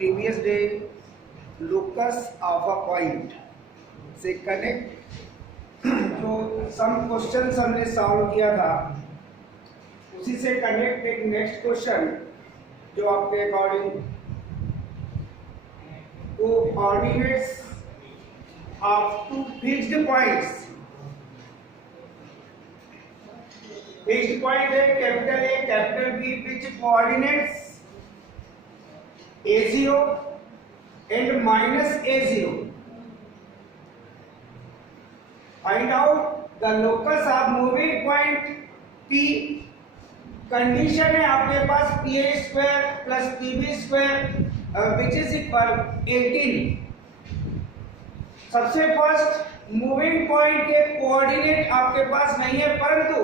previous day locus of a point से connect जो some question हमने सॉल्व किया था उसी से कनेक्ट एक नेक्स्ट क्वेश्चन जो आपके according coordinates of two fixed points, fixed point है capital A capital B which coordinates a0 and minus a0. Find out the locus of moving point P. Condition है आपके पास pa square plus pb square which is equal 18. सबसे first moving point के coordinate आपके पास नहीं है, परंतु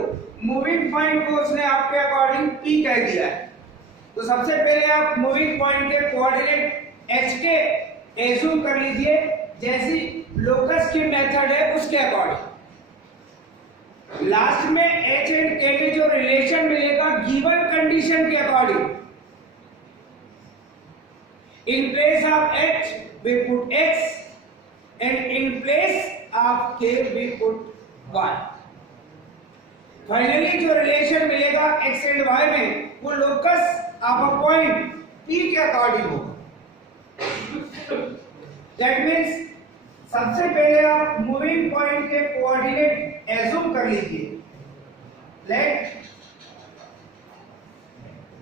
moving point को उसने आपके अकॉर्डिंग p कह दिया है। तो सबसे पहले आप मूविंग पॉइंट के कोऑर्डिनेट h के एज्यूम कर लीजिए जैसी लोकस की मेथड है उसके अकॉर्डिंग। लास्ट में h एंड k में जो रिलेशन मिलेगा गिवन कंडीशन के according, in place of h we put x and in place of k we put y। Finally जो रिलेशन मिलेगा x एंड y में वो locus of a point p के according होगा। दैट मींस सबसे पहले आप मूविंग पॉइंट के कोऑर्डिनेट एज्यूम कर लीजिए। लेट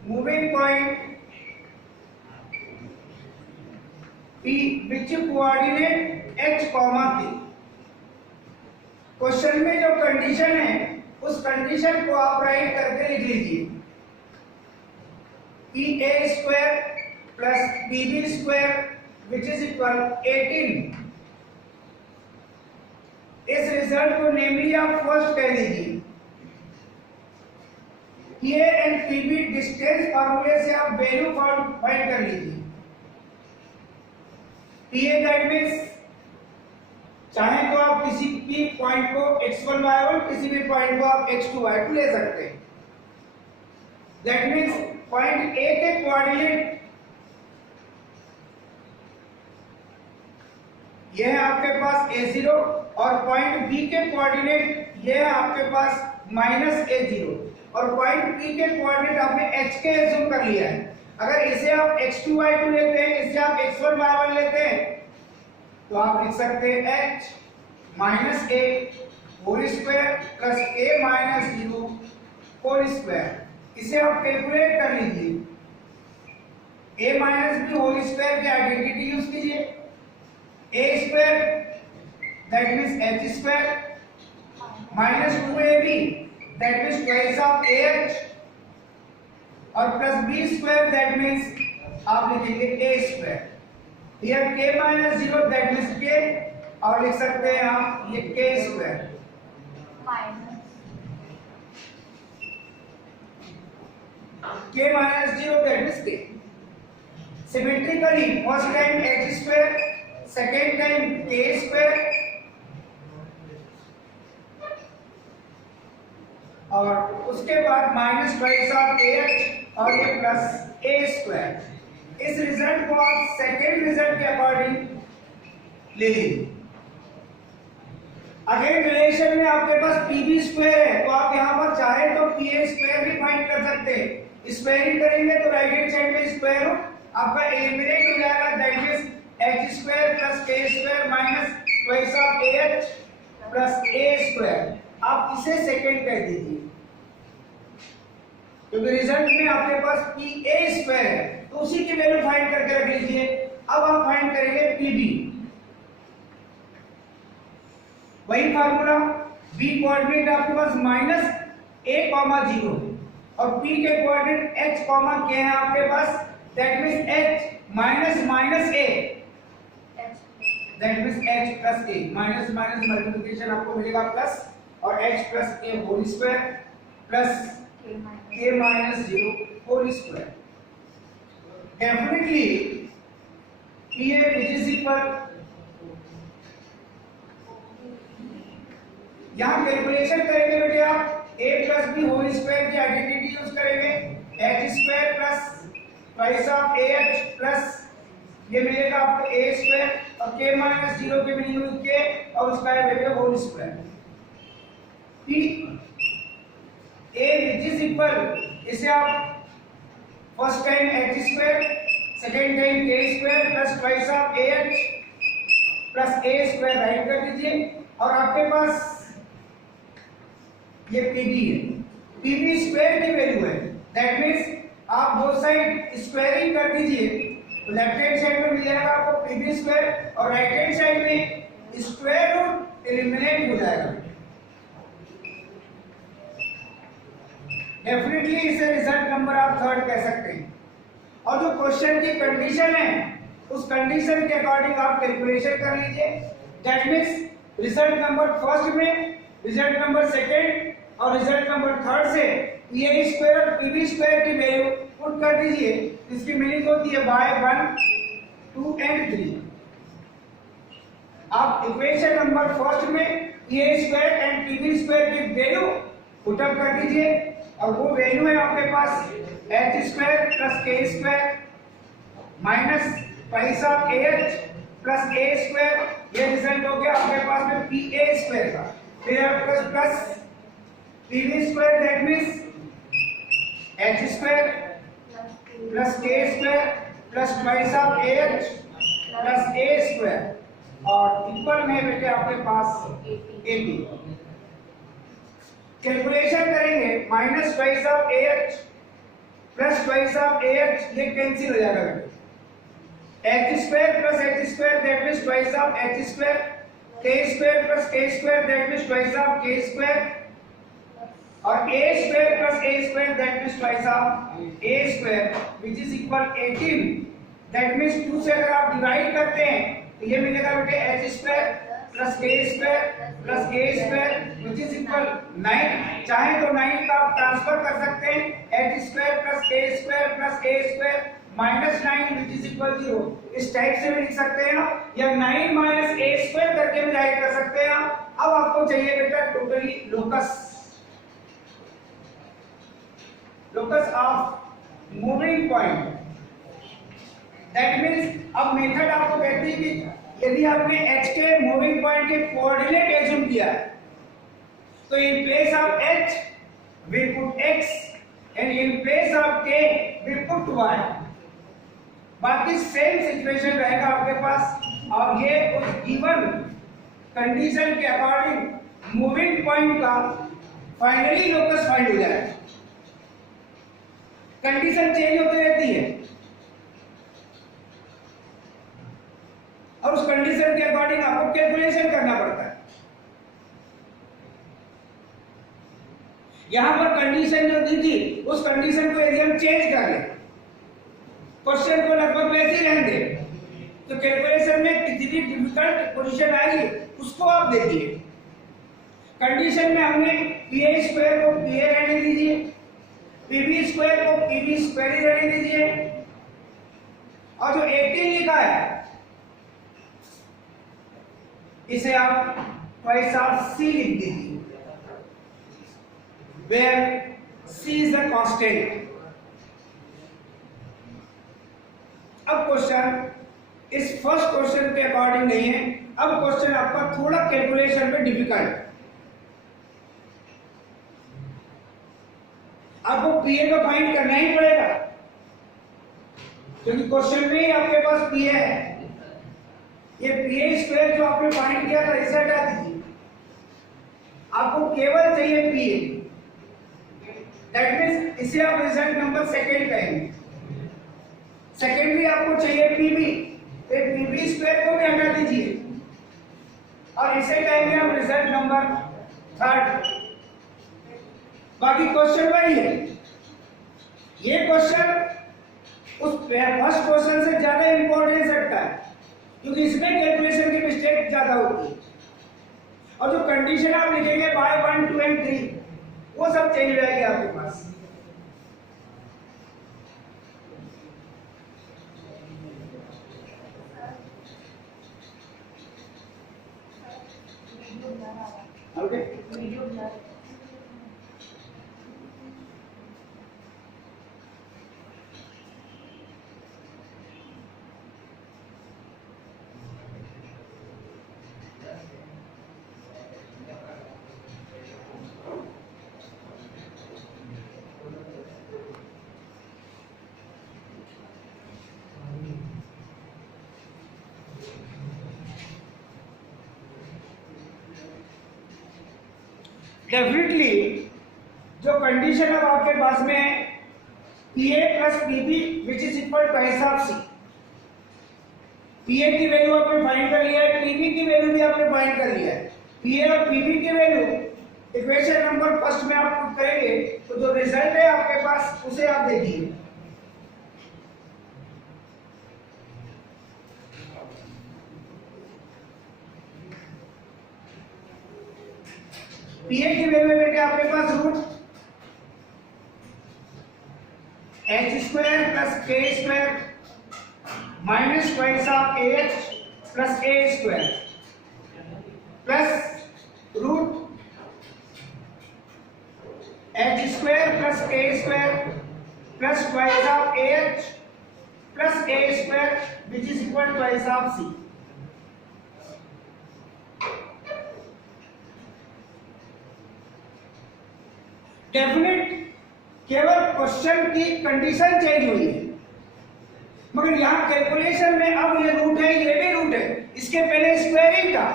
मूविंग पॉइंट p विच कोऑर्डिनेट h, p। क्वेश्चन में जो कंडीशन है उस कंडीशन को आप राइट करके लिख लीजिए। pa square plus pb square which is equal 18। इस रिजल्ट को नेमली आप फर्स्ट कह लीजिए। pa एंड pb डिस्टेंस फार्मूले से आप वैल्यू फाइंड कर लीजिए। pa दैट मींस चाहे तो आप किसी भी पॉइंट को x1 y1 किसी भी पॉइंट को आप x2 y2 ले सकते हैं। दैट मींस पॉइंट ए के कोऑर्डिनेट यह है आपके पास a0 और पॉइंट बी के कोऑर्डिनेट यह है आपके पास माइनस a0 और पॉइंट बी के कोऑर्डिनेट आपने h के एज्यूम कर लिया है। अगर इसे आप x2 y2 लेते हैं, इसे आप x1 y1 लेते हैं तो आप लिख सकते हैं h minus a whole square plus a minus 0 whole square. इसे आप कैलकुलेट कर लीजिए। a minus b whole square की आइडेंटिटी यूज कीजिए। a square that means h square minus 2ab that means twice of ah और plus b square that means आप लिखेंगे a square. Here k minus 0 that means k और लिख सकते हैं आप ये k square k minus 0 that means k। Symmetrically first time h square, second time k square और उसके बाद माइनस ट्वाइस ऑफ ah और ये प्लस a स्क्वायर। इस रिजल्ट को आप सेकेंड रिजल्ट के अकॉर्डिंग ले लीजिए। अगेन रिलेशन में आपके पास pb स्क्वायर है तो आप यहाँ पर चाहे तो pa स्क्वायर भी फाइंड कर सकते हैं। स्क्वायरिंग करेंगे तो राइट हैंड साइड में स्क्वायर हो आपका एलिमिनेट हो जाएगा। That means h square plus k square minus twice of ah plus a square. आप इसे सेकंड कह दीजिए क्योंकि रिजल्ट में आपके पास pa स्क्वायर है तो उसी की वैल्यू फाइंड करके रख लीजिए। अब हम फाइंड करेंगे pb। वही फार्मूला b कोऑर्डिनेट आपके पास माइनस a, 0 है और p के कोऑर्डिनेट h, k है आपके पास। That means h minus minus a that means h plus a। Minus minus multiplication आपको मिलेगा प्लस और h plus a whole square plus k minus 0 whole square. Definitely pa which is equal, यहाँ calculation करेंगे बेटे आप a plus B whole square की identity use करेंगे। h square plus twice of ah plus ये मिलेगा आपको a स्क्वायर और k माइनस 0 के मिनिमम k और स्क्वायर ले लो whole square p a which is equal, इसे आप first time h square second time k square plus twice of ah plus a square right कर दीजिए और आपके पास ये pb है, pb स्क्वायर की वैल्यू है, दैट मींस आप बोथ साइड स्क्वायरिंग कर दीजिए तो लेफ्ट हैंड साइड में मिल जाएगा आपको pb स्क्वायर और राइट हैंड साइड में स्क्वायर रूट एलिमिनेट हो जाएगा। डेफिनेटली इसे रिजल्ट नंबर आप थर्ड कह सकते हैं। और जो क्वेश्चन की कंडीशन है उस कंडीशन के अकॉर्डिंग आप कैलकुलेशन कर लीजिए, that means result number first में, रिजल्ट नंबर सेकंड और रिजल्ट नंबर थर्ड से a स्क्वायर और pb स्क्वायर की वैल्यू पुट कर दीजिए, इसकी मीनिंग होती है बाय 1 2 एंड 3। आप इक्वेशन नंबर फर्स्ट में a square and pb square की वैल्यू पुट अप कर दीजिए और वो वैल्यू है आपके पास h square plus k square minus twice of ah plus a square, ये रिजल्ट हो गया आपके पास में pa स्क्वायर का, फिर आपके plus pb square that means h square plus k square plus twice of ah plus a square और equal में बेटे आपके पास ab। कैलकुलेशन करेंगे minus twice of ah plus twice of ah, ये कैंसिल हो जाएगा बेटे, h square plus h square that means twice of h square, k square plus k square that means twice of k square और a square plus a square that means twice of a square which is equal 18, that means 2 से अगर आप divide करते हैं तो ये मिलेगा बेटे h square plus k square plus a square which is equal 9, चाहे तो 9 का आप ट्रांसफर कर सकते हैं h square plus k square plus a square minus 9 which is equal 0, इस टाइप से भी लिख सकते हैं ना, या 9 माइनस a स्क्वायर करके भी राइट कर सकते हैं। अब आपको चाहिए बेटा totally locus of moving point, that means अब मेथड आपको कहती है कि यदि आपने h के मूविंग पॉइंट के कोऑर्डिनेट एज्यूम किया है तो in place of h we put x and in place of k we put y, बाकी सेम सिचुएशन रहेगा आपके पास और ये उस गिवन कंडीशन के अकॉर्डिंग मूविंग पॉइंट का फाइनली लोकस फाइंड हो जाएगा। कंडीशन चेंज होती रहती है और उस कंडीशन के अकॉर्डिंग आपको कैलकुलेशन करना पड़ता है। यहां पर कंडीशन जो दी थी उस कंडीशन को यदि हम चेंज कर लें, क्वेश्चन को लगभग वैसे ही रहने दें, तो कैलकुलेशन में कितनी डिफिकल्ट पोजीशन आएगी उसको आप देखिए। कंडीशन में हमने pa स्क्वायर को pa रहने दीजिए, pb स्क्वायर को pb स्क्वायर ही रहने दीजिए और जो 18 लिखा है इसे आप ट्वाइस ऑफ c लिख दीजिए, where c is the constant। अब क्वेश्चन इस फर्स्ट क्वेश्चन के अकॉर्डिंग नहीं है, अब क्वेश्चन आपका थोड़ा कैलकुलेशन में डिफिकल्ट, आपको पीए का फाइंड करना ही पड़ेगा क्योंकि क्वेश्चन में ही आपके पास पीए है। ये पीए स्क्वायर जो आपने फाइंड किया था इसे हटा दीजिए, आपको केवल चाहिए पीए, दैट मींस इसे आप रिजल्ट नंबर सेकंड कहेंगे। सेकेंडली आपको चाहिए पीबी, तो पीबी स्क्वायर को भी हटा दीजिए और इसे कहेंगे हम रिजल्ट नंबर थर्ड। बाकी क्वेश्चन वही है, ये क्वेश्चन उस फर्स्ट क्वेश्चन से ज्यादा इंपॉर्टेंस रखता है क्योंकि इसमें कैलकुलेशन की मिस्टेक ज्यादा होती है और जो कंडीशन आप लिखेंगे बाय 1 2 एंड 3 वो सब चेंज हो जाएगी आपके पास। डेफिनेटली जो कंडीशन अब आपके पास में है PA plus PB which is equal twice of C। PA की वैल्यू आपने फाइंड कर लिया है, PB की वैल्यू भी आपने फाइंड कर लिया है। PA और PB की वैल्यू इक्वेशन नंबर फर्स्ट में आप पुट करेंगे तो जो रिजल्ट है आपके पास उसे आप देखिए। PA की वैल्यू बेटे आपके पास root h square plus k square minus twice of AH plus A square plus root h square plus k square plus twice of AH plus A square which is equal twice of C। Definite केवल question की condition change हुई है, मगर यहां calculation में अब ये root है, ये भी रूट है, इसके पहले स्क्वायरिंग था।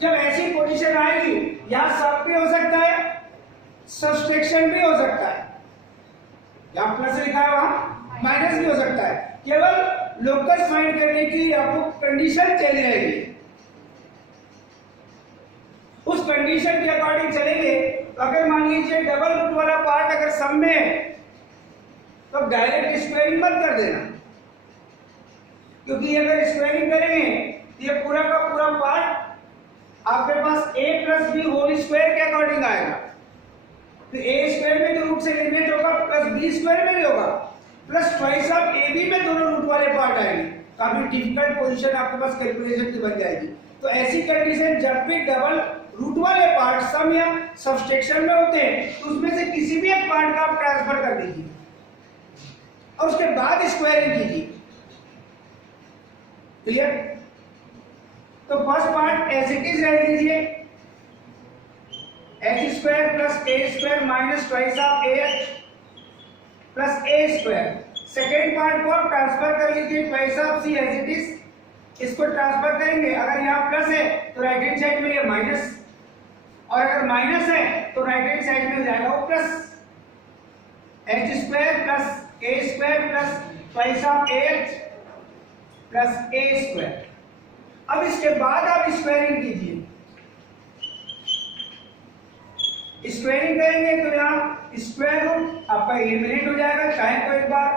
जब ऐसी पोजीशन आएगी यहां सब भी हो सकता है, सब्सट्रैक्शन भी हो सकता है, यहां प्लस लिखा है वहां माइनस भी हो सकता है। केवल लोकस फाइंड करने की आपको कंडीशन चेंज रहेगी, उस कंडीशन के अकॉर्डिंग चलेंगे। तो अगर मान लीजिए डबल रूट वाला पार्ट अगर सम में है तो डायरेक्ट स्क्वायरिंग मत कर देना, क्योंकि अगर स्क्वायरिंग करेंगे तो ये पूरा का पूरा पार्ट आपके पास a plus B whole square के अकॉर्डिंग आएगा। तो a स्क्वायर में जो रूट से एलिमिनेट होगा प्लस b स्क्वायर में भी होगा प्लस ट्वाइस ऑफ ab में दोनों रूट वाले पार्ट आएंगे। काफी डिफिकल्ट पोजीशन आपके पास कैलकुलेशन की बन जाएगी। तो ऐसी कंडीशन जब भी डबल रूट वाले पार्ट सम या सब्सट्रैक्शन में होते हैं तो उसमें से किसी भी एक पार्ट का आप ट्रांसफर कर दीजिए और उसके बाद स्क्वायरिंग कीजिए। क्लियर? तो first part as it is रह दीजिए, h square plus k square minus twice of AH plus A square. Second part को आप ट्रांसफर कर लीजिए twice of C as it is, इसको ट्रांसफर करेंगे। अगर यहाँ प्लस है तो राइट हैंड साइड में ये माइनस, और अगर माइनस है तो राइट हैंड साइड में हो जाएगा वो plus. h square plus k square plus twice of AH plus A square. अब इसके बाद आप स्क्वायरिंग कीजिए। स्क्वायरिंग करेंगे तो यहाँ स्क्वायर रूट आपका एलिमिनेट हो जाएगा। चाहे तो एक बार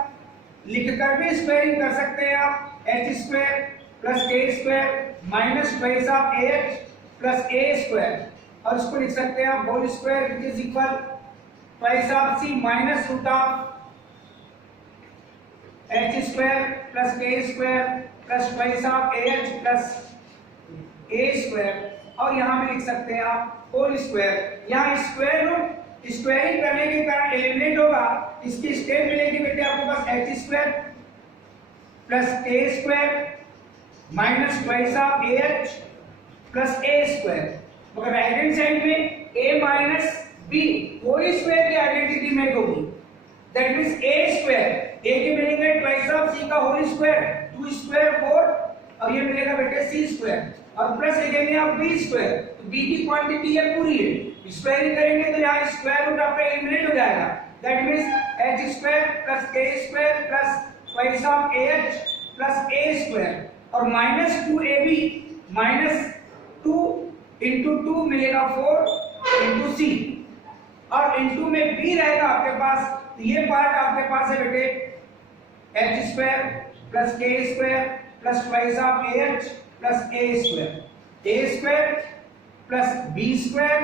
लिखकर भी स्क्वायरिंग कर सकते हैं आप, h square plus k square minus twice of AH plus A square, और इसको लिख सकते हैं आप whole square which is equal twice of C minus root of h square plus k square plus twice of AH plus A square, और यहां भी लिख सकते हैं आप होल स्क्वायर। यहां स्क्वायर रूट स्क्वायरिंग करने के कारण एलिमिनेट होगा, इसकी स्टेप मिलेगी बेटे आपके पास h square plus k square minus twice of AH plus A square. मगर राइट हैंड साइड में a minus b whole square की आइडेंटिटी मेक होगी, that means a square, a की मीनिंग है ट्वाइस ऑफ c का whole square, 2 square 4, और ये मिलेगा बेटे c स्क्वायर, और प्लस लिखेंगे आप b स्क्वायर। तो b की क्वांटिटी ये पूरी है, स्क्वायरिंग करेंगे तो यहाँ स्क्वायर रूट आपका एलिमिनेट हो जाएगा, that means h square plus k square plus twice of AH plus A square, और माइनस 2ab माइनस 2 इंटू 2 मिलेगा 4 इंटू C, और इंटू में b रहेगा आपके पास। तो ये पार्ट आपके पास है बेटे h square plus k square plus twice of AH plus A square, A square plus b square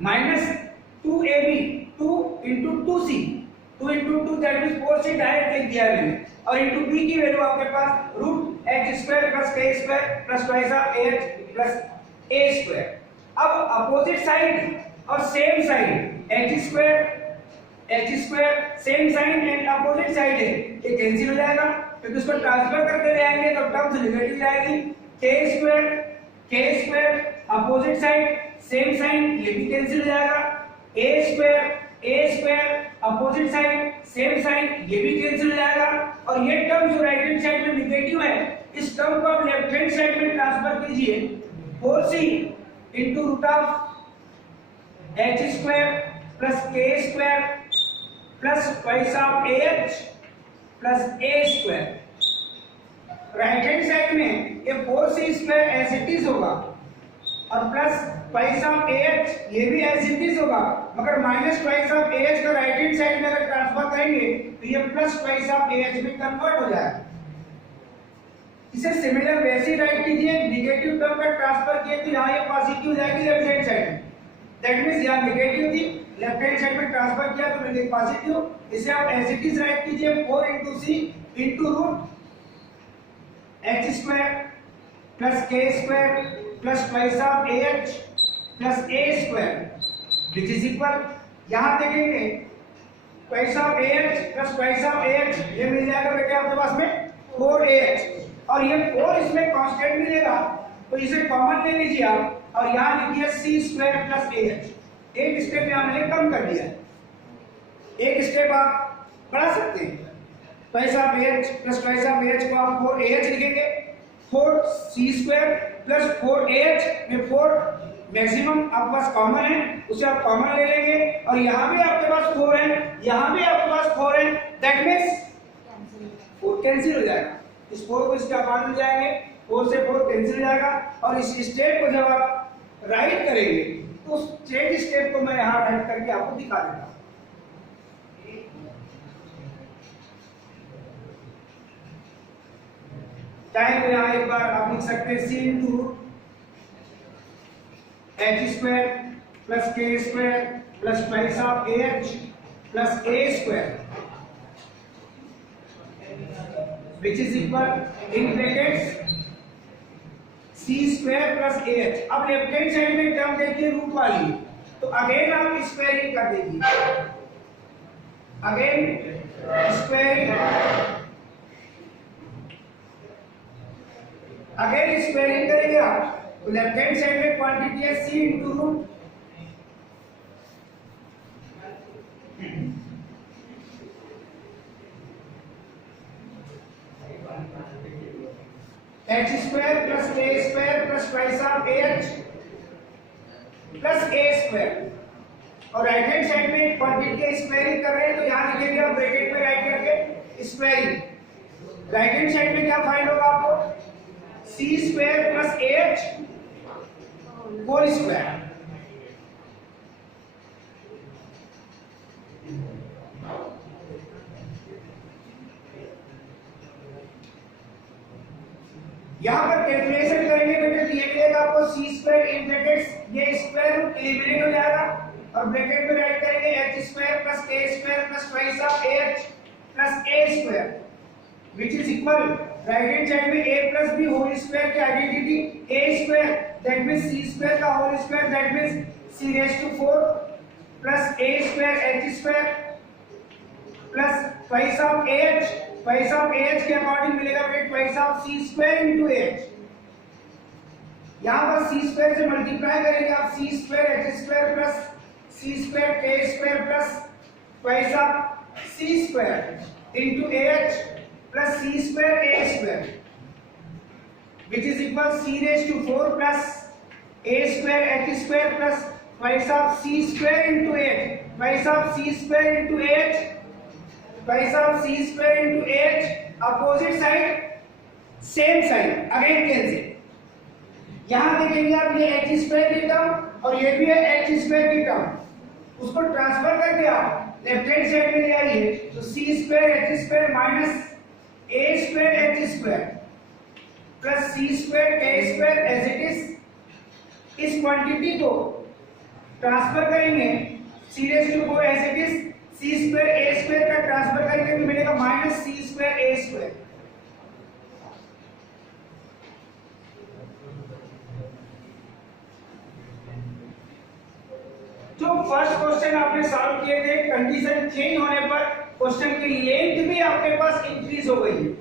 minus 2ab 2 into 2c, 2 into 2 that means 4c direct लिख दिया मैंने, और इंटू b की वैल्यू आपके पास root h square plus k square plus twice of AH plus A square. अब opposite side और same side h square same sign and opposite side है, ये कैंसिल हो जाएगा क्योंकि उसको ट्रांसफर करके ले आएंगे तो टर्म्स नेगेटिव जाएगी। k square opposite side same sign, ये भी कैंसिल हो जाएगा। a square opposite side same sign, ये भी कैंसिल हो जाएगा। और ये टर्म जो राइट हैंड साइड में नेगेटिव है, इस टर्म को आप लेफ्ट हैंड साइड में ट्रांसफर कीजिए 4c into root of H square plus K square plus twice of H plus A square. Right hand side में ये 4c square as it is होगा और प्लस ट्वाइस ऑफ एच ये भी as it is होगा, मगर minus twice of H का right hand side में अगर ट्रांसफर करेंगे तो ये प्लस ट्वाइस ऑफ एच में कन्वर्ट हो जाएगा। इसे सिमिलर वैसे राइट कीजिए, नेगेटिव टर्म का ट्रांसफर किए तो यहाँ ये पॉजिटिव हो जाएगी लेफ्ट हैंड साइड में। दैट मींस यहाँ नेगेटिव थी, लेफ्ट हैंड साइड में ट्रांसफर किया तो मिलेगी पॉजिटिव। इसे आप एज इट इज राइट कीजिए 4 into c into root h square plus k square plus twice of ah plus a square which is equal, यहाँ देखेंगे twice of ah plus twice of ah ये मिल जाएगा बेटे आपके पास में 4ah और ये 4 इसमें कांस्टेंट मिलेगा तो इसे कॉमन ले लीजिए आप और यहाँ लिखिए c स्क्वायर प्लस ah। एक स्टेप यहाँ मैंने कम कर दिया, एक स्टेप आप बढ़ा सकते हैं। Twice of ah plus twice of ah को आप 4ah लिखेंगे, 4c स्क्वायर प्लस 4ah में 4 मैक्सिमम आपके पास कॉमन है, उसे आप कॉमन ले लेंगे और यहाँ भी आपके पास 4 है, यहाँ भी आपके पास 4 है। दैट मींस 4 कैंसिल हो जाएगा, इस 4 को इसके अपार मिल जाएंगे, 4 से 4 कैंसिल हो जाएगा और इस स्टेप को जब आप राइट करेंगे तो उस चेंज स्टेप को मैं यहाँ राइट करके आपको दिखा देता हूँ। चाहे तो यहाँ एक बार आप लिख सकते हैं c into H square plus K square plus twice of H plus A square which is equal in brackets c square plus ah। अब लेफ्ट हैंड साइड में टर्म देखिए रूट वाली, तो अगेन आप स्क्वायरिंग कर देंगे, अगेन स्क्वायरिंग, अगेन स्क्वायरिंग करेंगे आप तो लेफ्ट हैंड साइड में क्वांटिटी है c into root H square plus K square plus twice of H plus A square और राइट हैंड साइड में क्वांटिटी स्क्वायरिंग कर रहे हैं तो यहाँ लिखेंगे आप ब्रैकेट में राइट करके स्क्वायरिंग। राइट हैंड साइड में क्या फाइंड होगा आपको c square plus h whole square. यहां पर कैलकुलेशन करेंगे बेटे तो ये मिलेगा आपको c स्क्वायर इन ब्रैकेट्स ये स्क्वायर रूट एलिमिनेट हो जाएगा और ब्रैकेट में राइट करेंगे h square plus k square plus twice of h plus a square which is equal right hand side में a plus b whole square की identity a square that means c square का whole square that means c raise to 4 plus a square h square plus twice of h, twice of h के according मिलेगा बेटे twice of c square into h। यहां पर c square से multiply करेंगे आप c square h square plus c square k square plus twice of c square into h plus c square a square which is equal c raised to 4 plus a square h square plus twice of c square into h, twice of c square into h, twice of c square into h, opposite side same side again cancel। यहाँ देखेंगे आप ये h square की term और ये भी है h square की टर्म, उसको ट्रांसफर करके आप लेफ्ट हैंड साइड में ले आइए तो c square h square minus a square h square plus c square k square as it is. इस क्वांटिटी को ट्रांसफर करेंगे c raise to 4 as it is, c square a square का transfer करेंगे तो मिलेगा minus c square a square. जो first question आपने solve किए थे कंडीशन चेंज होने पर क्वेश्चन की लेंथ भी आपके पास इंक्रीज हो गई है।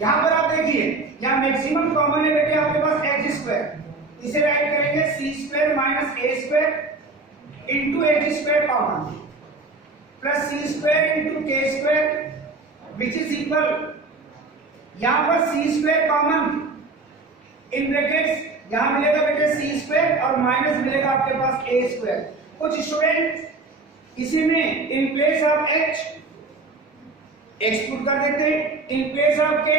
यहां पर आप देखिए यहाँ मैक्सिमम कॉमन है बेटे आपके पास h स्क्वायर, इसे राइट करेंगे c square minus a square into h square common plus c square into k square which is equal, यहाँ पर c square common in brackets यहाँ मिलेगा बेटे c स्क्वायर और माइनस मिलेगा आपके पास ए स्क्वायर। कुछ स्टूडेंट इसी में in place of x put कर देते हैं, इन प्लेस ऑफ के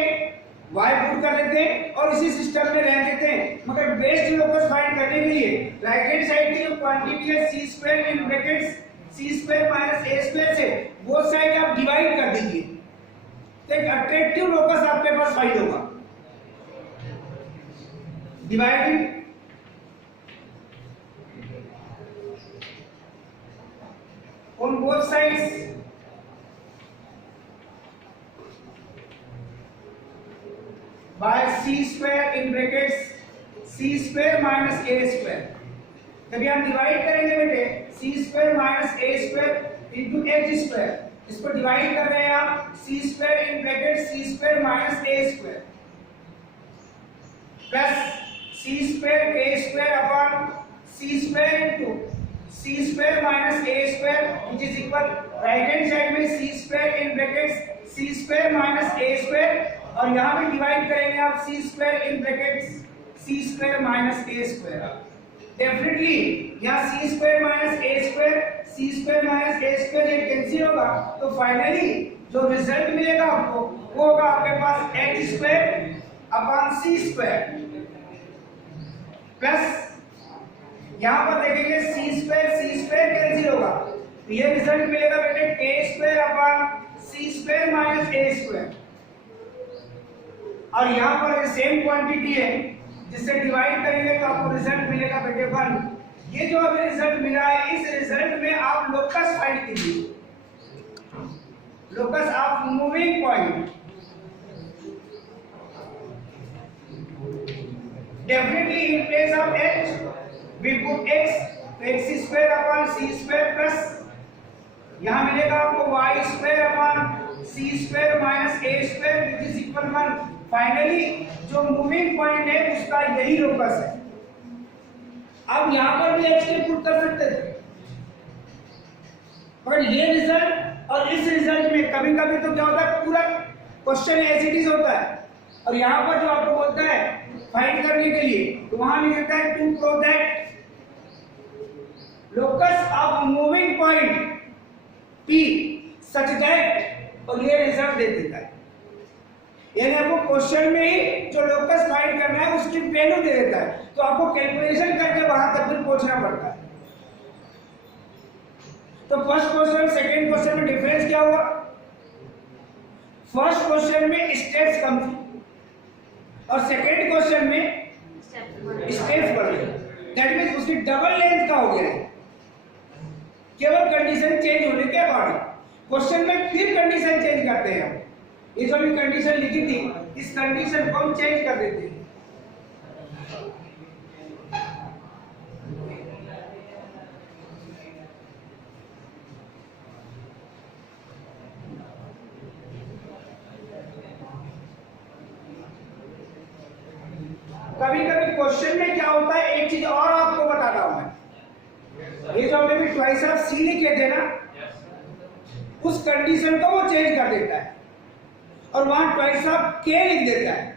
वाई पुट कर देते हैं और इसी सिस्टम में रह देते हैं। मगर बेस्ट लोकस फाइंड करने के लिए राइट हैंड साइड की जो क्वांटिटी है C square in brackets C square minus A square से बोथ साइड आप डिवाइड कर दीजिए, तो एक अट्रैक्टिव लोकस आपके पास फाइंड होगा। Dividing on both sides by c square in brackets c square minus a square। जब हम डिवाइड करेंगे बेटे c square minus a square into h square, इस पर डिवाइड कर रहे हैं आप c square in brackets c square minus a square plus c square k square upon c square into c square minus a square which is equal right hand side में c square in brackets c square minus a square और यहाँ पे divide करेंगे आप c square in brackets c square minus a square। Definitely यहाँ c square minus a square c square minus a square ये cancel होगा, तो finally जो रिजल्ट मिलेगा आपको वो होगा आपके पास h square upon c square plus यहाँ पर देखेंगे c स्क्वायर कैंसिल होगा, तो ये रिजल्ट मिलेगा बेटे k square upon c square minus a square और यहाँ पर सेम क्वांटिटी है जिससे डिवाइड करेंगे तो आपको रिजल्ट मिलेगा बेटे 1। ये जो अभी रिजल्ट मिला है इस रिजल्ट में आप लोकस फाइंड कीजिए, locus of moving point. Definitely in place of h we put x, तो x square upon c square plus यहाँ मिलेगा आपको y square upon c square minus a square which is equal 1। Finally जो moving point है उसका यही locus है। अब यहाँ पर भी h के पुट कर सकते थे, पर ये रिजल्ट और इस रिजल्ट में कभी कभी तो क्या होता है पूरा क्वेश्चन एज इट इज होता है और यहाँ पर जो आपको बोलता है फाइंड करने के लिए तो वहां लिख देता है to prove that locus of moving point P such that और ये रिजल्ट दे देता है। यानी आपको क्वेश्चन में ही जो लोकस फाइंड करना है उसकी वैल्यू दे देता है, तो आपको कैलकुलेशन करके वहां तक फिर पहुंचना पड़ता है। तो फर्स्ट क्वेश्चन सेकंड क्वेश्चन में डिफरेंस क्या हुआ? फर्स्ट क्वेश्चन में स्टेप्स कम थी और सेकंड क्वेश्चन में स्टेप्स बढ़ गए, दैट मींस उसकी डबल लेंथ का हो गया है। केवल कंडीशन चेंज होने के बाद क्वेश्चन में फिर कंडीशन चेंज करते हैं हम। ये जो भी कंडीशन लिखी थी इस कंडीशन को हम चेंज कर देते हैं। कभी कभी क्वेश्चन में क्या होता है एक चीज और आपको बताता हूं मैं। ये जो हमने भी ट्वाइस ऑफ सी लिखे थे ना उस कंडीशन को वो चेंज कर देता है और वहां ट्वाइस ऑफ के लिख देता है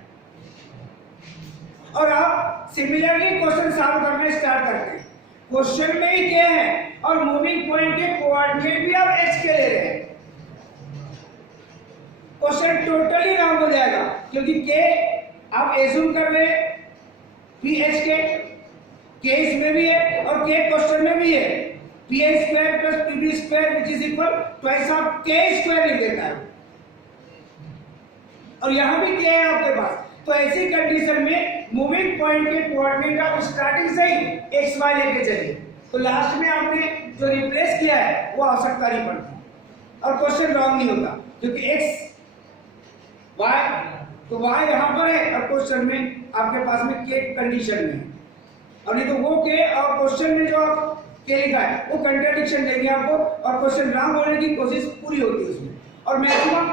और आप सिमिलरली क्वेश्चन सॉल्व करना स्टार्ट करते हैं। क्वेश्चन में ही के है और मूविंग पॉइंट के कोऑर्डिनेट भी आप एच के ले रहे हैं। क्वेश्चन टोटली रॉन्ग हो जाएगा क्योंकि के आप एज्यूम कर रहे हैं पी एच के इसमें भी है और के क्वेश्चन में भी है। P A square plus P B square which is equal twice of K square लिख देता है और यहां भी के है आपके पास। तो ऐसी कंडीशन में मूविंग पॉइंट के कोऑर्डिनेट आप स्टार्टिंग से ही एक्स वाई लेके चलिए, तो लास्ट में आपने जो रिप्लेस किया है वो आवश्यकता नहीं पड़ती और क्वेश्चन रॉन्ग नहीं होता क्योंकि एक्स वाई तो वाई यहां पर है और क्वेश्चन में आपके पास में के कंडीशन में है और नहीं तो वो के और क्वेश्चन में जो आप के लिखा है वो कंट्राडिक्शन देंगे आपको और क्वेश्चन रॉन्ग होने की कोशिश पूरी होती है उसमें। और मैक्सिमम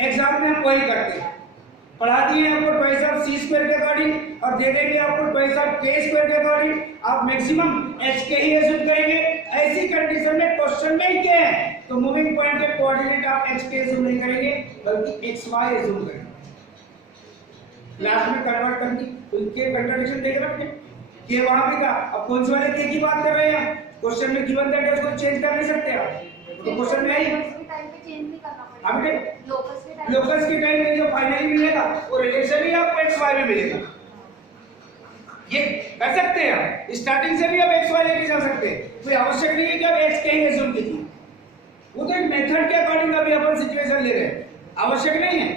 एग्जाम में हम वही करते हैं, पढ़ा दिए आपको ट्वाइस ऑफ सी स्क्वायर के अकॉर्डिंग और दे देंगे आपको ट्वाइस ऑफ के स्क्वायर के अकॉर्डिंग, आप मैक्सिमम एच के ही एज्यूम करेंगे। ऐसी कंडीशन में क्वेश्चन में ही क्या है तो मूविंग पॉइंट के कोऑर्डिनेट आप एच के एज्यूम नहीं करेंगे बल्कि एक्स वाई एज्यूम करेंगे। लास्ट में कन्वर्ट करके तो के कंट्राडिक्शन देख रहे हैं के वहां पे था, अब कौन से वाले के की बात कर रहे हैं? क्वेश्चन में गिवन दैट है, उसको चेंज कर नहीं सकते आप, तो क्वेश्चन में आई टाइम पे चेंज नहीं करना पड़ेगा। हमने लोकस के टाइम में जो फाइनली मिलेगा वो रिलेशन ही आपको एक्स वाई में मिलेगा। ये कर सकते हैं आप, स्टार्टिंग से भी आप एक्स वाई लेके जा सकते हैं, कोई आवश्यक नहीं है कि आप एक्स के ही एज्यूम कीजिए, वो तो एक मेथड के अकॉर्डिंग अभी अपन सिचुएशन ले रहे हैं, आवश्यक नहीं है।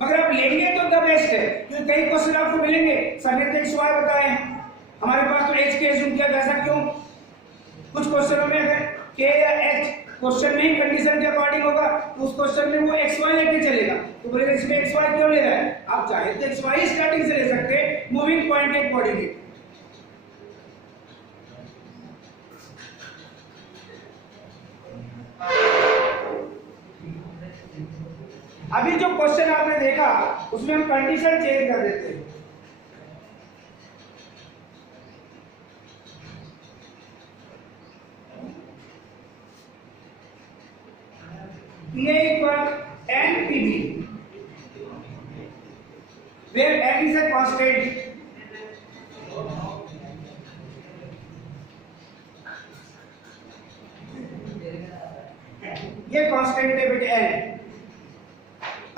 मगर आप लेंगे तो द बेस्ट है, क्योंकि कई क्वेश्चन आपको मिलेंगे सर ने तो एक्स वाई बताए हैं, हमारे पास तो एच के एज्यूम किया, ऐसा क्यों? कुछ क्वेश्चनों में अगर के या एच क्वेश्चन में ही कंडीशन के अकॉर्डिंग होगा तो उस क्वेश्चन में वो एक्स वाई लेके चलेगा, तो बोलेगा इसमें एक्स वाई क्यों ले रहा है? आप चाहे तो एक्स वाई स्टार्टिंग से ले सकते हैं, मूविंग पॉइंट के कोऑर्डिनेट। अभी जो क्वेश्चन आपने देखा उसमें हम कंडीशन चेंज कर देते हैं। PA equal n PB, where n is a constant. ये कांस्टेंट है बेटे n।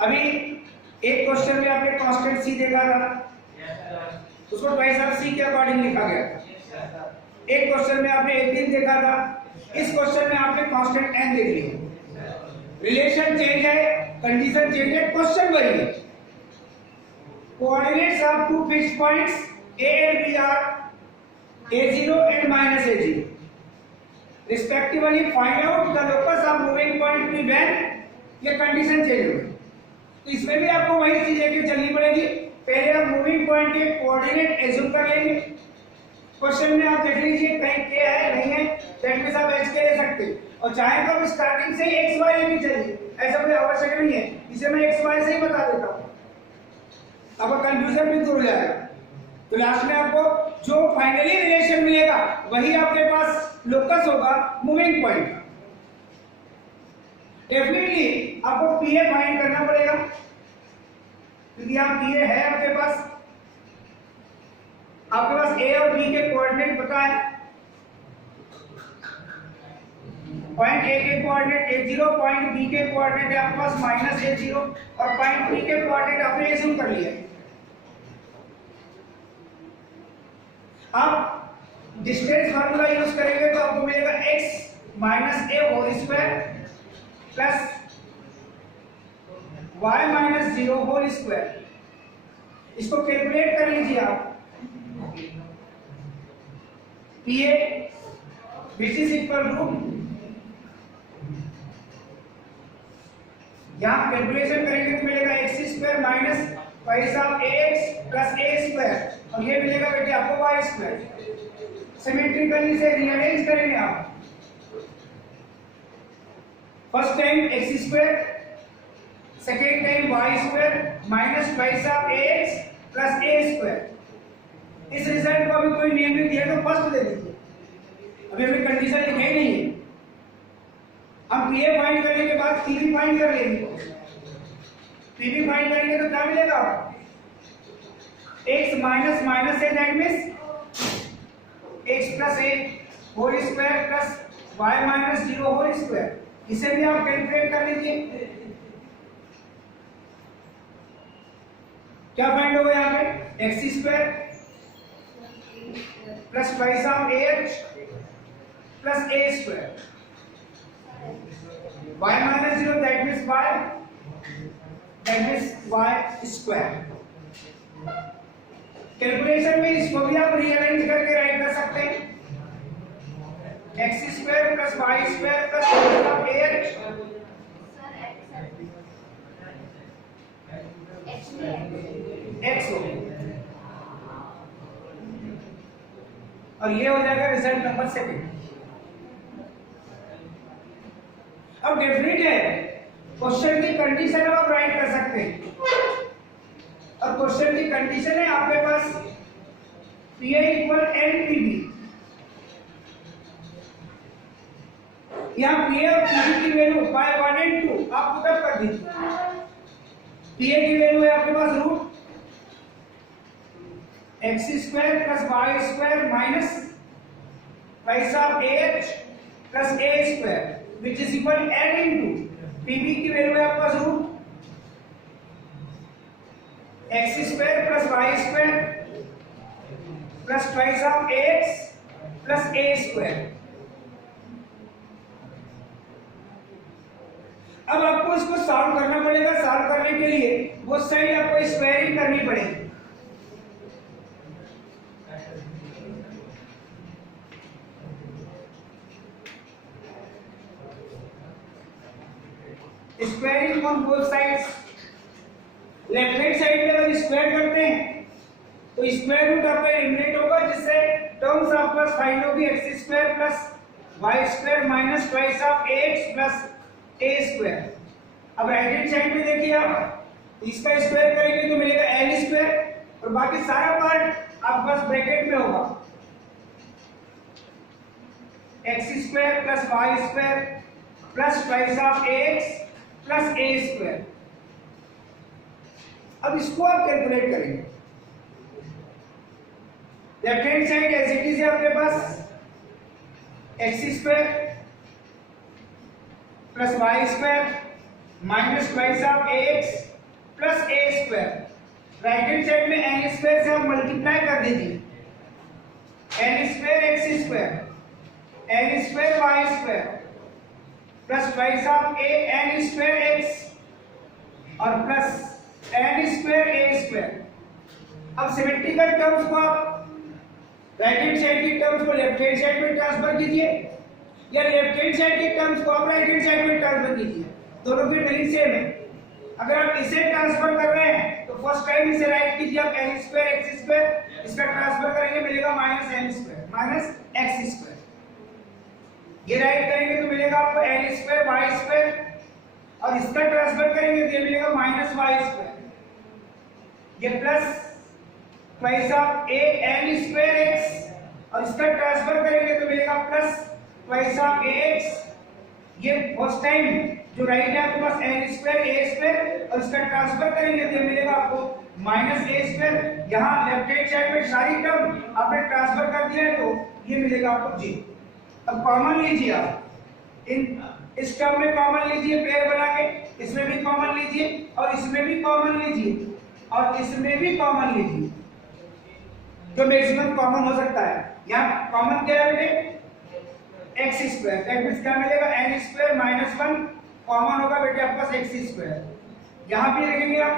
अभी एक क्वेश्चन में आपने कांस्टेंट c देखा था, उसको ट्वाइस ऑफ c के अकॉर्डिंग लिखा गया था। एक क्वेश्चन में आपने 18 देखा था, इस क्वेश्चन में आपने कांस्टेंट n देख लिया। रिलेशन चेंज है, कंडीशन चेंज है, क्वेश्चन वही है। Coordinates of two fixed points a and b are a0 and -a0 respectively. Find out the locus of moving point p when ये कंडीशन चेंज हो गई। तो इसमें भी आपको वही चीज लेके चलनी पड़ेगी। पहले आप मूविंग पॉइंट के कोऑर्डिनेट एज्यूम कर लेंगे। क्वेश्चन में आप देख लीजिए कहीं के है नहीं है, दैट मींस आप h के ले सकते हैं, और चाहे तो आप स्टार्टिंग से ही एक्स वाई लेके चलिए, ऐसा कोई आवश्यक नहीं है। इसे मैं एक्स वाई से ही बता देता हूँ, आपका कंफ्यूजन भी दूर हो जाएगा। तो लास्ट में आपको जो फाइनली रिलेशन मिलेगा वही आपके पास लोकस होगा मूविंग पॉइंट का। डेफिनेटली आपको पीए फाइंड करना पड़ेगा, क्योंकि आप पीए है आपके पास ए और बी के कोऑर्डिनेट पता है। पॉइंट ए के कोऑर्डिनेट a0, पॉइंट बी के कोऑर्डिनेट है आपके पास -a0, और पॉइंट बी के कोऑर्डिनेट आपने एज्यूम कर लिया। अब डिस्टेंस फार्मूला यूज करेंगे तो आपको मिलेगा x minus a whole square plus y minus 0 whole square. इसको कैलकुलेट कर लीजिए आप। PA which is equal to, यहाँ कैलकुलेशन करेंगे तो मिलेगा x स्क्वायर माइनस वाई साहब ax प्लस a स्क्वायर, और ये मिलेगा बेटे आपको y स्क्वायर। सिमेट्रिकली से रीअरेंज करेंगे आप। First time x square, second time y square minus वाई साहब ax प्लस a स्क्वायर। इस रिजल्ट को अभी कोई नेम नहीं दिया तो फर्स्ट दे दीजिए, अभी हमें कंडीशन लिखे ही नहीं है। हम पीए फाइंड करने के बाद पीबी फाइंड कर लेंगे। पीबी फाइंड करेंगे तो क्या मिलेगा? x माइनस माइनस है, that means x plus a whole square plus y minus 0 whole square. इसे भी आप कैलकुलेट कर लीजिए। क्या फाइंड होगा यहाँ पे? x स्क्वायर प्लस वाई साहब ah plus a square, y minus 0 that means y square। Calculation में इसको भी आप रीअरेंज करके राइट कर सकते हैं। x square plus y square plus x हो, और ये हो जाएगा रिजल्ट नंबर 2। अब डेफिनेट है क्वेश्चन की कंडीशन आप राइट कर सकते हैं, और क्वेश्चन की कंडीशन है आपके पास PA इक्वल NPB। यहाँ PA और PB की वैल्यू बाय 1 and 2 आप पुटअप कर दीजिए। PA की वैल्यू है आपके पास root X square plus Y square minus twice of H plus A square which is equal N into PB की वैल्यू है आपके पास root X square plus Y square plus twice of X plus A square. अब आपको इसको solve करना पड़ेगा। Solve करने के लिए वो साइड आपको स्क्वायरिंग करनी पड़ेगी। Squaring on both sides. Left hand side में अगर स्क्वायर करते हैं तो स्क्वायर रूट आपका एलिमिनेट होगा, जिससे टर्म्स आपके पास फाइंड होगी X square plus Y square minus twice of X plus A square. अब राइट हैंड साइड में देखिए आप, इसका स्क्वायर करेंगे तो मिलेगा एल स्क्वायर और बाकी सारा पार्ट आपके पास ब्रैकेट में होगा X square plus Y square plus twice of X plus A square. अब इसको आप कैलकुलेट करेंगे। Left hand side as it is है आपके पास X square plus Y square minus twice of X plus A square. Right hand side में N square से आप मल्टीप्लाई कर दीजिए N square X square N square Y square plus twice of A N square X और plus N square A square. अब symmetrical terms को आप right hand side की टर्म्स को लेफ्ट हैंड साइड में ट्रांसफर कीजिए या लेफ्ट हैंड साइड की टर्म्स को आप राइट हैंड साइड में ट्रांसफर कीजिए, दोनों की मीनिंग सेम है। अगर आप इसे ट्रांसफर कर रहे हैं तो फर्स्ट टाइम इसे राइट कीजिए आप एन स्क्वायर एक्स स्क्वायर, इसका ट्रांसफर करेंगे मिलेगा minus N square minus X square. ये राइट करेंगे तो मिलेगा आपको एन स्क्वायर वाई स्क्वायर और इसका ट्रांसफर करेंगे तो ये मिलेगा माइनस वाई स्क्वायर। ये plus twice of A N square X और इसका ट्रांसफर करेंगे तो मिलेगा plus twice of A X. ये फर्स्ट टाइम जो राइट है आपके पास एन स्क्वायर ए स्क्वायर और इसका ट्रांसफर करेंगे तो ये मिलेगा आपको माइनस ए स्क्वायर। यहाँ लेफ्ट हैंड साइड में सारी टर्म आपने ट्रांसफर कर दिया है तो ये मिलेगा आपको जी। अब कॉमन लीजिए आप, इस टर्म में कॉमन लीजिए पेयर बना के, इसमें भी कॉमन लीजिए और इसमें भी कॉमन लीजिए और इसमें भी कॉमन लीजिए जो मैक्सिमम कॉमन हो सकता है। यहाँ कॉमन क्या है बेटे एक्स स्क्वायर, दैट मींस क्या मिलेगा एन स्क्वायर माइनस 1 कॉमन होगा बेटे आपके पास एक्स स्क्वायर। यहाँ भी रखेंगे आप,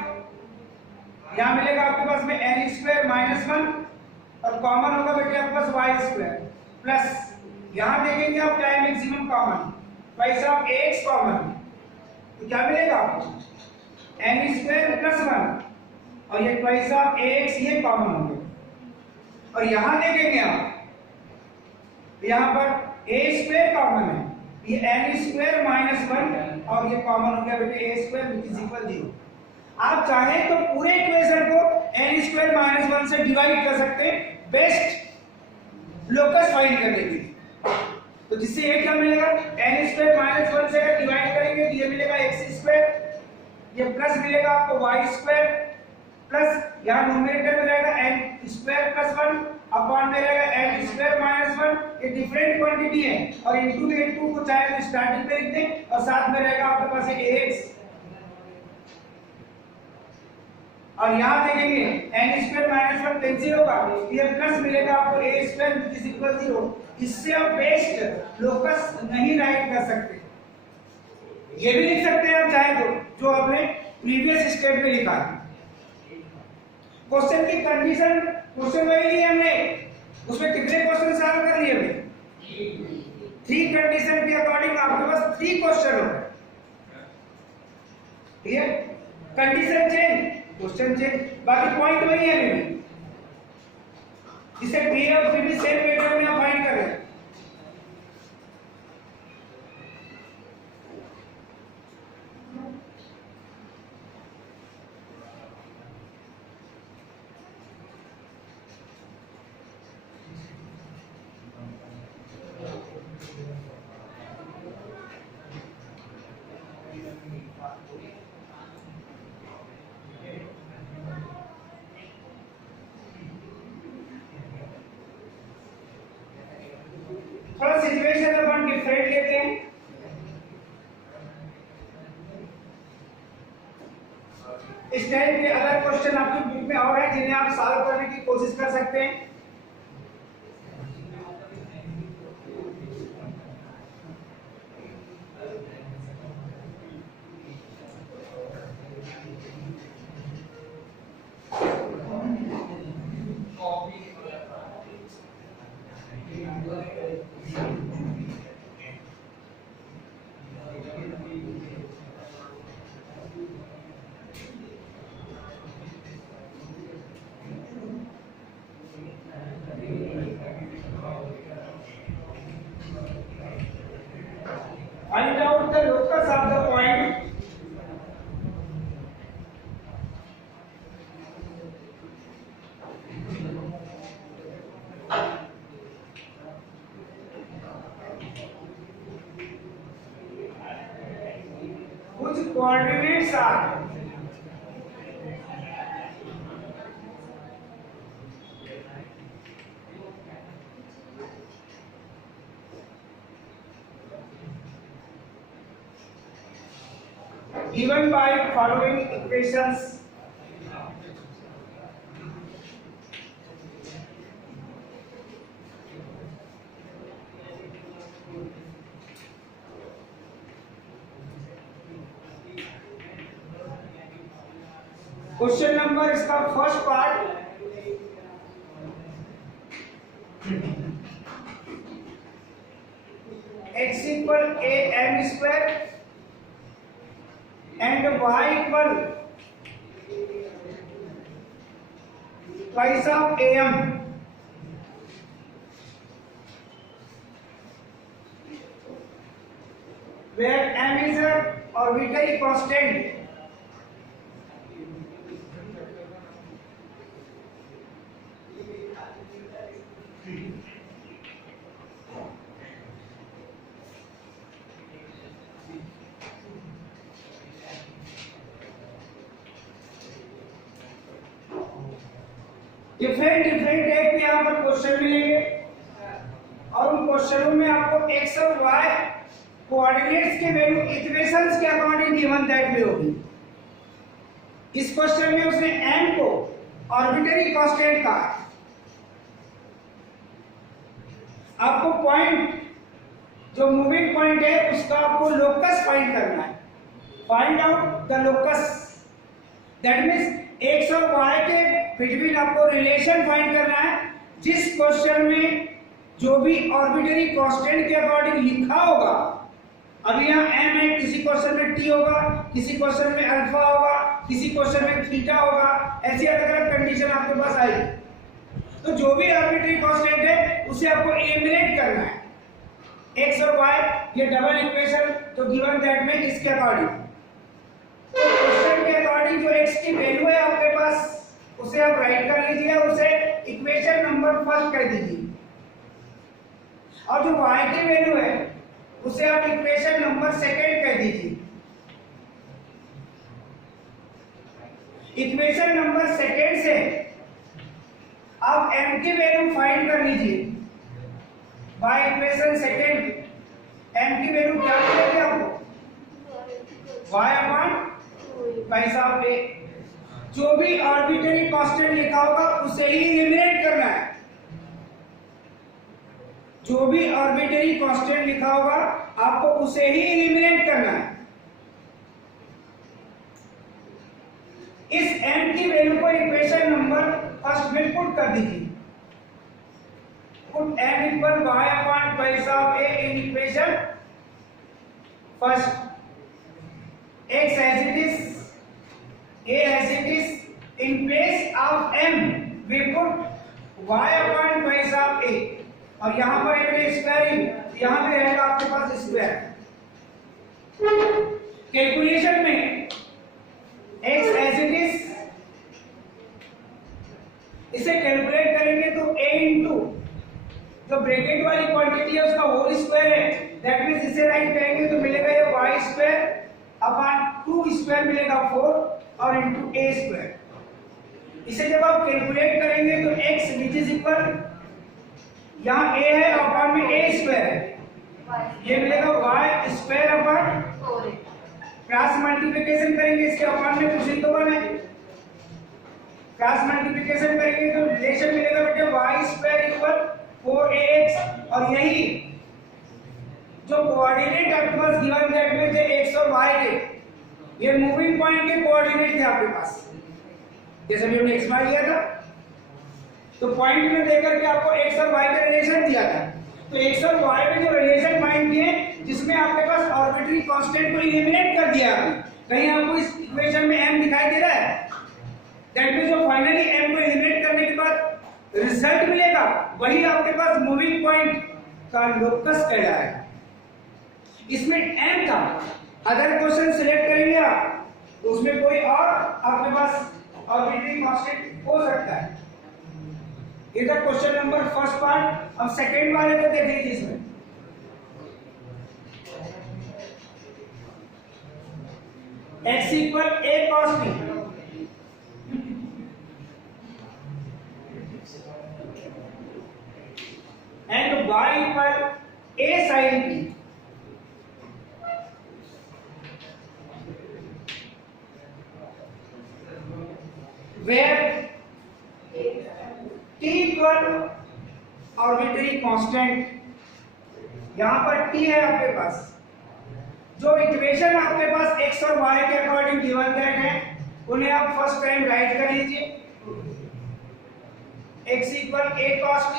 यहाँ मिलेगा आपके पास में एन स्क्वायर माइनस 1 और कॉमन होगा बेटे आपके पास वाई स्क्वायर प्लस यहाँ देखेंगे आप क्या है maximum common twice of x common, तो क्या मिलेगा आपको एन स्क्वायर प्लस 1 और ये ट्वाइस ऑफ एक्स ये कॉमन होंगे। और यहां देखेंगे आप यहां पर ए स्क्वायर कॉमन है, ये एन स्क्वायर माइनस 1 और ये कॉमन हो गया बेटे ए स्क्वायर विच इज इक्वल 0। आप चाहें तो पूरे इक्वेशन को एन स्क्वायर माइनस 1 से डिवाइड कर सकते हैं बेस्ट लोकस फाइंड करने के लिए। तो जिससे ये क्या मिलेगा एन स्क्वायर माइनस 1 से अगर डिवाइड करेंगे तो ये मिलेगा एक्स स्क्वायर, ये प्लस मिलेगा आपको वाई स्क्वायर प्लस यहाँ न्यूमरेटर में रहेगा एन स्क्वायर प्लस 1 अपॉन में रहेगा एन स्क्वायर माइनस 1। ये डिफरेंट क्वांटिटी है और इनटू में इनटू को चाहे तो स्टार्टिंग में लिख दें और साथ में रहेगा आपके पास एक्स और यहाँ देखेंगे एन स्क्वायर माइनस 1 कैंसिल होगा, ये प्लस मिलेगा आपको ए स्क्वायर विच इज इक्वल 0। इससे आप बेस्ट लोकस नहीं राइट कर सकते। ये भी लिख सकते हैं आप चाहे तो जो आपने प्रीवियस स्टेप में लिखा है। क्वेश्चन की कंडीशन क्वेश्चन वही लिया हमने, उसमें कितने क्वेश्चन सॉल्व कर लिए हमने 3 कंडीशन के अकॉर्डिंग आपके पास 3 क्वेश्चन होंगे। ठीक है, कंडीशन चेंज क्वेश्चन चेंज, बाकी पॉइंट वही है मेरी, जिसे पी और पी भी सेम पैटर्न में आप फाइंड कर रहे हैं। सिचुएशन अपन डिफरेंट लेते हैं। इस टाइप के अगर क्वेश्चन आपकी बुक में और है जिन्हें आप सॉल्व करने की कोशिश कर सकते हैं। Find out the locus of the point whose coordinates are given by following equations. Question number इसका first part, x equal a m square and y equal twice of am, where m is a arbitrary constant. Different type के यहाँ पर question मिलेंगे और उन क्वेश्चनों में आपको x और वाई कोऑर्डिनेट्स के वैल्यू इक्वेशंस के अकॉर्डिंग गिवन दैट में होगी। इस क्वेश्चन में उसने m को आर्बिट्रेरी कांस्टेंट कहा। आपको पॉइंट जो मूविंग पॉइंट है उसका आपको लोकस फाइंड करना है। Find out the locus, that means x और वाई के बिटवीन आपको रिलेशन फाइंड करना है। जिस क्वेश्चन में जो भी आर्बिट्रेरी कांस्टेंट के अकॉर्डिंग लिखा होगा, अब यहाँ m है, किसी क्वेश्चन में t होगा, किसी क्वेश्चन में अल्फा होगा, किसी क्वेश्चन में थीटा होगा, ऐसी अलग अलग कंडीशन आपके पास आएगी। तो जो भी आर्बिट्रेरी कांस्टेंट है उसे आपको एलिमिनेट करना है। x और y ये डबल इक्वेशन तो गिवन दैट में इसके अकॉर्डिंग, तो क्वेश्चन के अकॉर्डिंग जो x की वैल्यू है आपके पास उसे आप राइट कर लीजिए, उसे इक्वेशन नंबर फर्स्ट कर दीजिए, और जो y की वैल्यू है उसे आप इक्वेशन नंबर सेकंड कर दीजिए। इक्वेशन नंबर सेकंड से आप m की वैल्यू फाइंड कर लीजिए। बाय इक्वेशन सेकंड m की वैल्यू क्या मिलेगी आपको? y अपॉन पैसा पे जो भी आर्बिट्रेरी कांस्टेंट लिखा होगा उसे ही एलिमिनेट करना है। जो भी आर्बिट्रेरी कांस्टेंट लिखा होगा आपको उसे ही एलिमिनेट करना है। इस m की वैल्यू को इक्वेशन नंबर फर्स्ट में पुट कर दीजिए। Put m equal y upon पैसा a in equation first. x as it is, a as it is, in place of m we put y upon twice of a, और यहाँ पर एक squaring, यहाँ पे रहेगा आपके पास स्क्वायर। कैलकुलेशन में x as it is, इसे कैलकुलेट करेंगे तो a इंटू जो ब्रैकेट वाली क्वांटिटी है उसका होल स्क्वायर है, दैट मींस इसे राइट करेंगे तो मिलेगा ये y स्क्वायर अपॉन 2 स्क्वायर मिलेगा 4 और इंटू a स्क्वायर। इसे जब आप कैलकुलेट करेंगे तो x विच इज इक्वल, यहाँ a है अपॉन में a स्क्वायर है, ये मिलेगा Y square upon cross multiplication करेंगे इसके अपॉन में कुछ ही तो बना है, क्रॉस मल्टीप्लिकेशन करेंगे तो रिलेशन मिलेगा बेटे वाई स्क्वायर इक्वल 4ax और यही जो कोऑर्डिनेट आपके पास गिवन दैट में थे x और y के, ये मूविंग पॉइंट के कोऑर्डिनेट थे आपके पास, जैसे भी हमने x y लिया था तो पॉइंट में देकर के आपको x और y का रिलेशन दिया था, तो x और y में जो रिलेशन फाइंड किए जिसमें आपके पास आर्बिट्री कांस्टेंट को एलिमिनेट कर दिया आपने, कहीं आपको इस इक्वेशन में m दिखाई दे रहा है, दैट मींस जो फाइनली m को एलिमिनेट करने के बाद रिजल्ट मिलेगा वही आपके पास मूविंग पॉइंट का लोकस कहलाएगा। इसमें m था, अदर क्वेश्चन सिलेक्ट करेंगे आप तो उसमें कोई और आपके पास आर्बिट्री कांस्टेंट हो सकता है। ये था क्वेश्चन नंबर फर्स्ट पार्ट। अब सेकंड वाले को देख लीजिए, इसमें x equal a cos b and y equal a sin b, where t equal arbitrary constant, यहां पर t है आपके पास, जो इक्वेशन आपके पास x और y के अकॉर्डिंग गिवन दैट है उन्हें आप फर्स्ट टाइम राइट कर लीजिए, x equal a cos t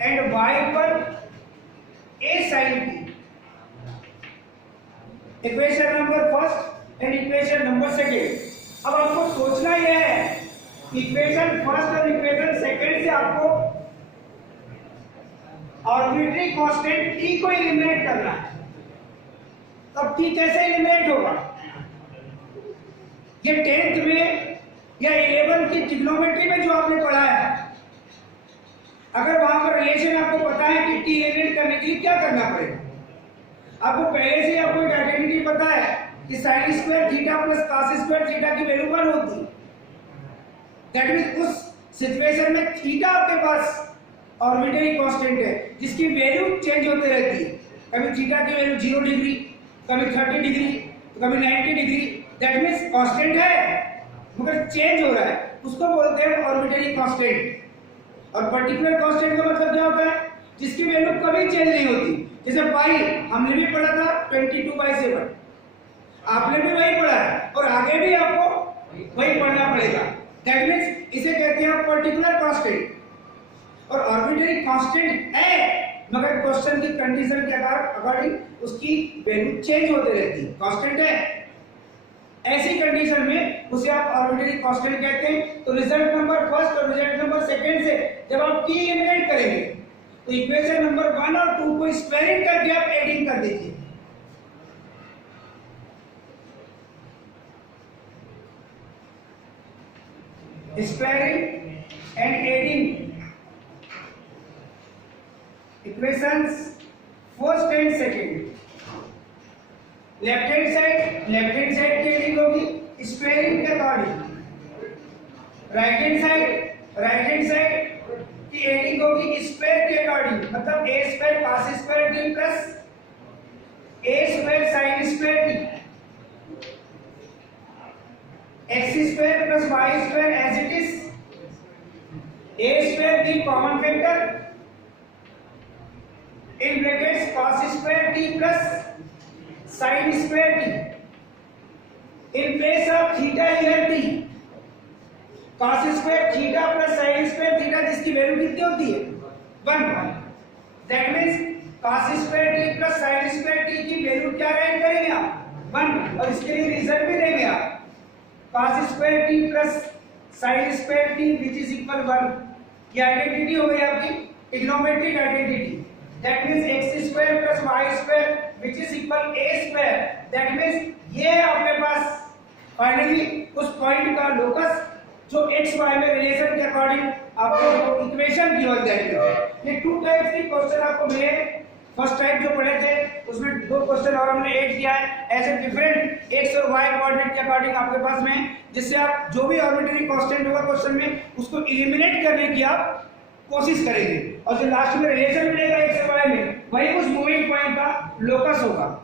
and y equal a sin t, equation number first and equation number second. अब आपको सोचना यह है इक्वेशन फर्स्ट और इक्वेशन सेकेंड से आपको आर्बिट्री कांस्टेंट t को एलिमिनेट करना है। तब t कैसे एलिमिनेट होगा? ये 10th में या 11th की ट्रिग्नोमेट्री में जो आपने पढ़ा है, अगर वहां पर रिलेशन आपको पता है कि t एलिमिनेट करने के लिए क्या करना पड़ेगा, आपको पहले से ही आपको एक आइडेंटिटी पता है कि sin square theta plus cos square theta की वैल्यू 1 होती है। दैट मींस उस सिचुएशन में थीटा आपके पास आर्बिट्री कांस्टेंट है जिसकी वैल्यू चेंज होते रहती है, कभी थीटा की वैल्यू 0 डिग्री, कभी 30 डिग्री, तो कभी 90 डिग्री, दैट मींस कांस्टेंट है मगर चेंज हो रहा है, उसको बोलते हैं आर्बिट्री कांस्टेंट। और पर्टिकुलर कांस्टेंट का मतलब क्या होता है? जिसकी वैल्यू कभी चेंज नहीं होती, जैसे पाई हमने भी पढ़ा था 22/7, आपने भी वही पढ़ा है और आगे भी आपको वही पढ़ना पड़ेगा। दैट मींस इसे कहते हैं पर्टिकुलर कांस्टेंट। और आर्बिट्री कांस्टेंट है मगर क्वेश्चन की कंडीशन के अकॉर्डिंग उसकी वैल्यू चेंज होते रहती है, कांस्टेंट है, ऐसी कंडीशन में उसे आप आर्बिट्री कांस्टेंट कहते हैं। तो रिजल्ट नंबर फर्स्ट और रिजल्ट नंबर सेकंड से जब आप t एलिमिनेट करेंगे तो इक्वेशन नंबर 1 और 2 को स्क्वायरिंग करके आप एडिंग कर दीजिए। Squaring and adding equations first and second, left hand side की एडिंग होगी स्क्वायरिंग के अकॉर्डिंग, राइट हैंड साइड की एडिंग होगी स्क्वायर के अकॉर्डिंग, मतलब a square cos square t plus a square sin square t, x square plus y square as it is, a square the common factor in brackets cos square t plus sin square t, in place of theta here t, cos square theta plus sin square theta जिसकी value कितनी होती है 1, that means cos square t plus sin square t की value क्या right करेंगे आप 1, और इसके लिए रिजल्ट भी देंगे आप cos square t plus sin square t which is equal 1। ये आइडेंटिटी हो गई आपकी trigonometric identity, that means x square plus y square which is equal a square, that means ये आपके पास फाइनली उस पॉइंट का लोकस जो x y में रिलेशन के अकॉर्डिंग आपको इक्वेशन गिवन दैट है। ये टू टाइप्स के क्वेश्चन आपको मिले। फर्स्ट टाइप जो पढ़े थे उसमें 2 क्वेश्चन और हमने ऐड किया है ऐसे डिफरेंट x और y कोऑर्डिनेट के अकॉर्डिंग आपके पास में, जिससे आप जो भी आर्बिट्री कांस्टेंट होगा क्वेश्चन में उसको एलिमिनेट करने की आप कोशिश करेंगे और जो लास्ट में रिलेशन मिलेगा x से y में वही उस मूविंग पॉइंट का लोकस होगा।